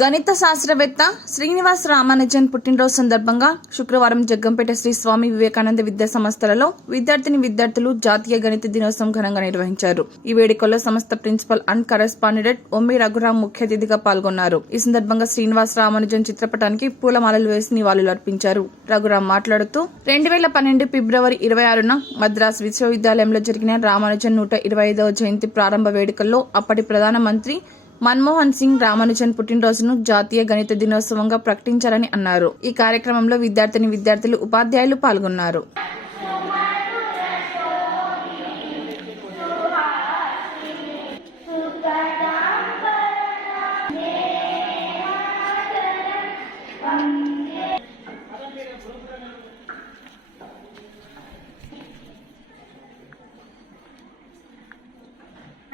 గణిత శాస్త్రవేత్త శ్రీనివాస్ రామానుజన్ పుట్టినరోజు సందర్భంగా శుక్రవారం జగ్గంపేట శ్రీ స్వామి వివేకానంద విద్యా సంస్థలలో విద్యార్థిని విద్యార్థులు జాతీయ గణిత దినోత్సవం ఘనంగా నిర్వహించారు. ఈ వేడుకల్లో సంస్థ principal and correspondent Ommi Raghuram ముఖ్య అతిథిగా పాల్గొన్నారు. ఈ సందర్భంగా శ్రీనివాస్ రామానుజన్ చిత్రపటానికి పూలమాలలు వేసి నివాళులు అర్పించారు. రఘురామ్ మాట్లాడుతూ రెండు వేల పన్నెండు ఫిబ్రవరి ఇరవై ఆరున మద్రాస్ విశ్వవిద్యాలయంలో జరిగిన రామానుజన్ నూట ఇరవై ఐదవ జయంతి ప్రారంభ వేడుకల్లో అప్పటి ప్రధానమంత్రి మన్మోహన్ సింగ్ రామానుజన్ పుట్టినరోజును జాతీయ గణిత దినోత్సవంగా ప్రకటించారని అన్నారు. ఈ కార్యక్రమంలో విద్యార్థిని విద్యార్థులు ఉపాధ్యాయులు పాల్గొన్నారు.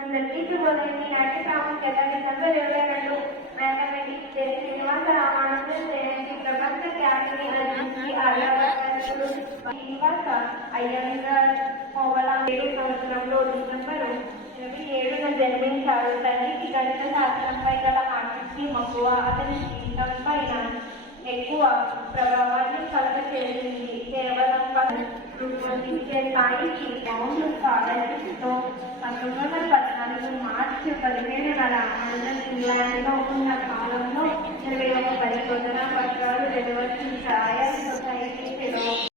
అందరికీ శుభోదయం ప్రాముఖ్యత డిసెంబర్ ఇరవై రెండు మ్యాథమెటిక్స్ డే శ్రీనివాస రామానుజన్ జయంతి ప్రపంచ ఖ్యాతిని శ్రీనివాస అయ్యంగార్ కోవల ఏడు సంవత్సరంలో డిసెంబరు ఇరవై ఏడున జన్మించారు తల్లికి గణిత శాస్త్రంపై గల ఆసక్తి మక్కువ అతని జీవితం పైన ఎక్కువ ప్రభావాన్ని కలగచేసింది కేవలం రూపొందించే స్థాయికి మౌంట్ స్కాలర్షిప్తో పంతొమ్మిది వందల పద్నాలుగు మార్చి పదిహేడున రామానుజన్ ఇంగ్లాండ్లో ఉన్న కాలంలో ఇరవై ఒక పరిశోధన పత్రాలు వెలువరించాయి సొసైటీ